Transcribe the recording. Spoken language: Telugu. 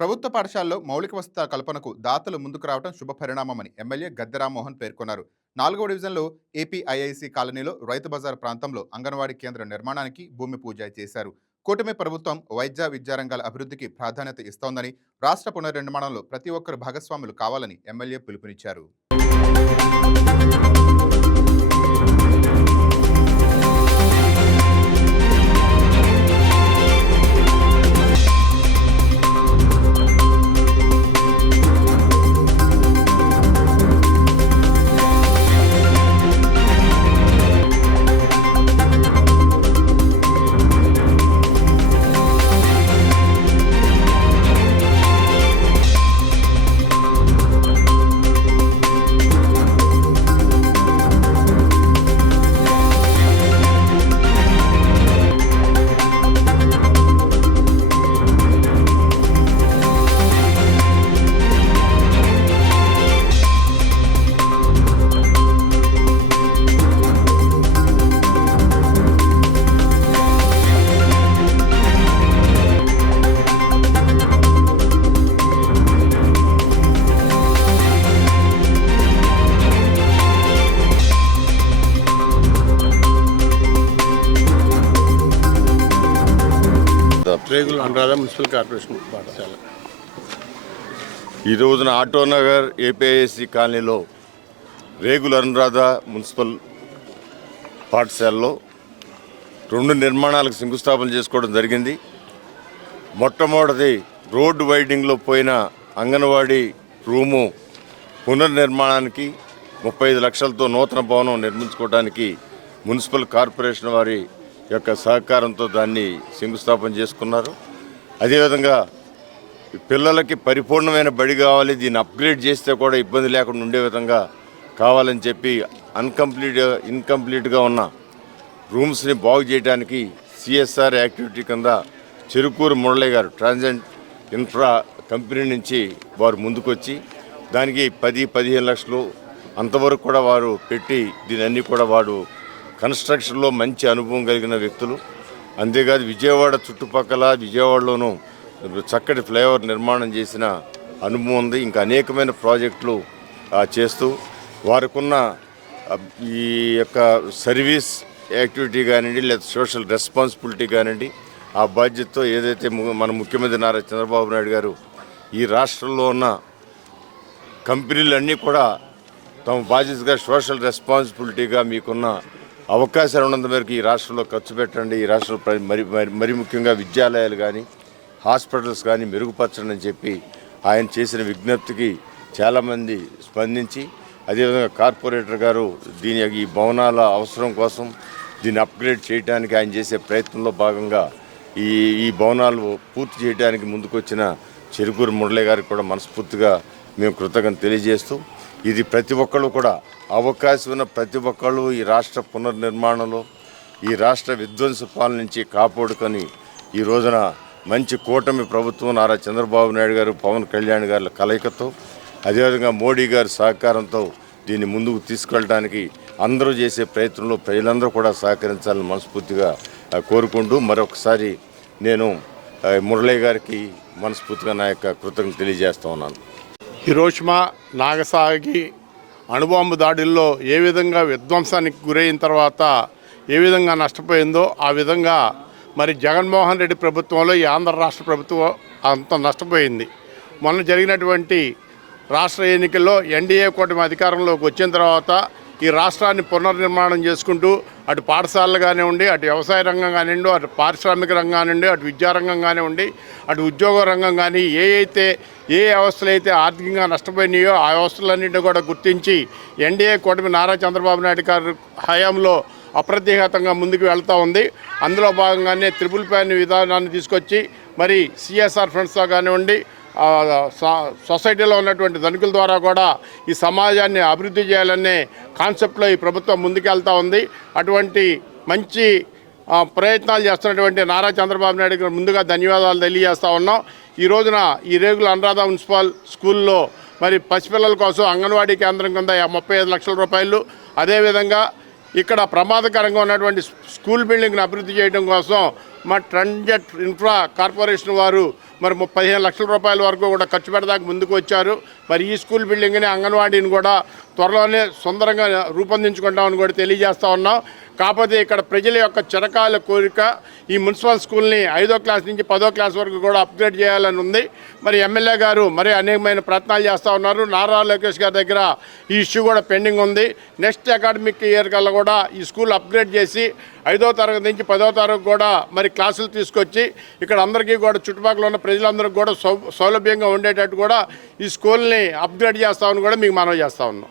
ప్రభుత్వ పాఠశాలలో మౌలిక వసతుల కల్పనకు దాతలు ముందుకు రావడం శుభ పరిణామమని ఎమ్మెల్యే గద్దెరామ్మోహన్ పేర్కొన్నారు. నాలుగవ డివిజన్లో ఏపీఐఐసి కాలనీలో రైతు బజార్ ప్రాంతంలో అంగన్వాడీ కేంద్ర నిర్మాణానికి భూమి పూజ చేశారు. కూటమి ప్రభుత్వం వైద్య విద్యారంగాల అభివృద్ధికి ప్రాధాన్యత ఇస్తోందని రాష్ట్ర పునర్నిర్మాణంలో ప్రతి ఒక్కరు భాగస్వాములు కావాలని ఎమ్మెల్యే పిలుపునిచ్చారు. రేగులు అనురాధ మున్సిపల్ కార్పొరేషన్ పాఠశాల. ఈ రోజున ఆటోనగర్ ఏపీఐఎస్సి కాలనీలో రేగుల అనురాధ మున్సిపల్ పాఠశాలలో రెండు నిర్మాణాలకు శంకుస్థాపన చేసుకోవడం జరిగింది. మొట్టమొదటిది రోడ్డు వైడింగ్లో పోయిన అంగన్వాడీ రూము పునర్నిర్మాణానికి ముప్పై ఐదు లక్షలతో నూతన భవనం నిర్మించుకోవడానికి మున్సిపల్ కార్పొరేషన్ వారి యొక్క సహకారంతో దాన్ని శంకుస్థాపన చేసుకున్నారు. అదేవిధంగా పిల్లలకి పరిపూర్ణమైన బడి కావాలి దీన్ని అప్గ్రేడ్ చేస్తే కూడా ఇబ్బంది లేకుండా ఉండే విధంగా కావాలని చెప్పి అన్కంప్లీట్ ఇన్కంప్లీట్గా ఉన్న రూమ్స్ని బాగు చేయడానికి సిఎస్ఆర్ యాక్టివిటీ కింద చెరుకూరు మురళి గారు ట్రాన్జెంట్ ఇన్ఫ్రా కంపెనీ నుంచి వారు ముందుకొచ్చి దానికి పది పదిహేను లక్షలు అంతవరకు కూడా వారు పెట్టి దీని కూడా వారు కన్స్ట్రక్షన్లో మంచి అనుభవం కలిగిన వ్యక్తులు. అంతేకాదు విజయవాడ చుట్టుపక్కల విజయవాడలోనూ చక్కటి ఫ్లైఓవర్ నిర్మాణం చేసిన అనుభవం ఉంది. ఇంకా అనేకమైన ప్రాజెక్టులు ఆ, చేస్తూ వారికున్న ఈ యొక్క సర్వీస్ యాక్టివిటీ కానివ్వండి లేదా సోషల్ రెస్పాన్సిబిలిటీ కానివ్వండి ఆ బాధ్యతతో ఏదైతే మన ముఖ్యమంత్రి నారా చంద్రబాబు నాయుడు గారు ఈ రాష్ట్రంలో ఉన్న కంపెనీలన్నీ కూడా తమ బాధ్యతగా సోషల్ రెస్పాన్సిబిలిటీగా మీకున్న అవకాశాలు ఉన్నంత మేరకు ఈ రాష్ట్రంలో ఖర్చు పెట్టండి ఈ రాష్ట్రంలో మరి మరి మరి ముఖ్యంగా విద్యాలయాలు కానీ హాస్పిటల్స్ కానీ మెరుగుపరచండి అని చెప్పి ఆయన చేసిన విజ్ఞప్తికి చాలామంది స్పందించి అదేవిధంగా కార్పొరేటర్ గారు దీని ఈ భవనాల అవసరం కోసం దీన్ని అప్గ్రేడ్ చేయడానికి ఆయన చేసే ప్రయత్నంలో భాగంగా ఈ ఈ భవనాలు పూర్తి చేయడానికి ముందుకొచ్చిన చెరుకూరు మురళి గారికి కూడా మనస్ఫూర్తిగా మేము కృతజ్ఞత తెలియజేస్తూ ఇది ప్రతి ఒక్కళ్ళు కూడా అవకాశం ఉన్న ప్రతి ఒక్కళ్ళు ఈ రాష్ట్ర పునర్నిర్మాణంలో ఈ రాష్ట్ర విధ్వంస పాలన నుంచి కాపాడుకొని ఈ రోజున మంచి కూటమి ప్రభుత్వం నారా చంద్రబాబు నాయుడు గారు పవన్ కళ్యాణ్ గారి కలయికతో అదేవిధంగా మోడీ గారి సహకారంతో దీన్ని ముందుకు తీసుకెళ్ళడానికి అందరూ చేసే ప్రయత్నంలో ప్రజలందరూ కూడా సహకరించాలని మనస్ఫూర్తిగా కోరుకుంటూ మరొకసారి నేను మురళీ గారికి మనస్ఫూర్తిగా నా యొక్క కృతజ్ఞత తెలియజేస్తా ఉన్నాను. హిరోష్మా నాగసాగి అణుబాంబు దాడుల్లో ఏ విధంగా విధ్వంసానికి గురైన తర్వాత ఏ విధంగా నష్టపోయిందో ఆ విధంగా మరి జగన్మోహన్ రెడ్డి ప్రభుత్వంలో ఈ ఆంధ్ర రాష్ట్ర ప్రభుత్వం అంత నష్టపోయింది. మొన్న జరిగినటువంటి రాష్ట్ర ఎన్నికల్లో ఎన్డీఏ కూటమి అధికారంలోకి వచ్చిన తర్వాత ఈ రాష్ట్రాన్ని పునర్నిర్మాణం చేసుకుంటూ అటు పాఠశాలలు కానివ్వండి అటు వ్యవసాయ రంగం కానివ్వండి అటు పారిశ్రామిక రంగం కానివ్వండి అటు విద్యారంగం కానివ్వండి అటు ఉద్యోగ రంగం కానీ ఏ అయితే ఏ వ్యవస్థలు అయితే ఆర్థికంగా నష్టపోయినాయో ఆ వ్యవస్థలన్నింటినీ కూడా గుర్తించి ఎన్డీఏ కూటమి నారా చంద్రబాబు నాయుడు గారి హయాంలో అప్రతిహతంగా ముందుకు వెళ్తూ ఉంది. అందులో భాగంగానే త్రిపుల్ ప్యాన్ విధానాన్ని తీసుకొచ్చి మరి సిఎస్ఆర్ ఫ్రెండ్స్తో కానివ్వండి సొసైటీలో ఉన్నటువంటి ధనికుల ద్వారా కూడా ఈ సమాజాన్ని అభివృద్ధి చేయాలనే కాన్సెప్ట్లో ఈ ప్రభుత్వం ముందుకెళ్తా ఉంది. అటువంటి మంచి ప్రయత్నాలు చేస్తున్నటువంటి నారా చంద్రబాబు నాయుడు గారు ముందుగా ధన్యవాదాలు తెలియజేస్తా ఉన్నాం. ఈ రోజున ఈ రేగుల అనురాధ మున్సిపల్ స్కూల్లో మరి పసిపిల్లల కోసం అంగన్వాడీ కేంద్రం కింద ముప్పై ఐదు లక్షల రూపాయలు. అదేవిధంగా ఇక్కడ ప్రమాదకరంగా ఉన్నటువంటి స్కూల్ బిల్డింగ్ని అభివృద్ధి చేయడం కోసం మా ట్రంజెట్ ఇన్ఫ్రా కార్పొరేషన్ వారు మరి పదిహేను లక్షల రూపాయల వరకు కూడా ఖర్చు పెడదాకా ముందుకు వచ్చారు. మరి ఈ స్కూల్ బిల్డింగ్ని అంగన్వాడీని కూడా త్వరలోనే సుందరంగా రూపొందించుకుంటామని కూడా తెలియజేస్తా ఉన్నాం. కాకపోతే ఇక్కడ ప్రజల యొక్క చిరకాల కోరిక ఈ మున్సిపల్ స్కూల్ని ఐదో క్లాస్ నుంచి పదో క్లాస్ వరకు కూడా అప్గ్రేడ్ చేయాలని ఉంది. మరి ఎమ్మెల్యే గారు మరి అనేకమైన ప్రయత్నాలు చేస్తూ ఉన్నారు. నారా లోకేష్ గారి దగ్గర ఈ ఇష్యూ కూడా పెండింగ్ ఉంది. నెక్స్ట్ అకాడమిక్ ఇయర్ కల్లా కూడా ఈ స్కూల్ అప్గ్రేడ్ చేసి ఐదో తరగతి నుంచి పదో తరగతి కూడా మరి క్లాసులు తీసుకొచ్చి ఇక్కడ అందరికీ కూడా చుట్టుపక్కల ఉన్న ప్రజలందరికీ కూడా సౌ సౌలభ్యంగా ఉండేటట్టు కూడా ఈ స్కూల్ని అప్గ్రేడ్ చేస్తామని కూడా మీకు మనవి చేస్తా ఉన్నాం.